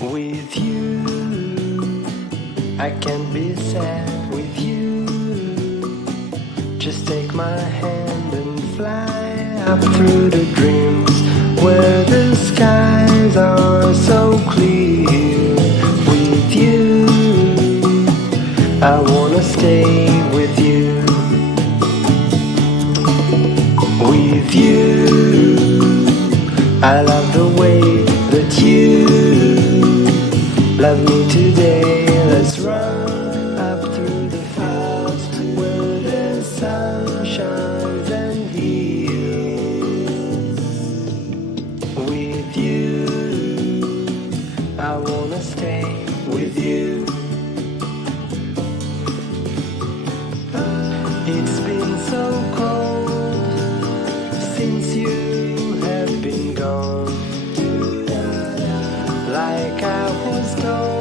With you, I can't be sad with you. Just take my hand and fly up through the dreams where the skies are so clear. With you, I wanna stay with you. With you, I love the way that you love me today. Let's run up through the fields where the sun shines and heals. With you, I wanna stay with you. It's been so cold since you have been gone. Like I was told,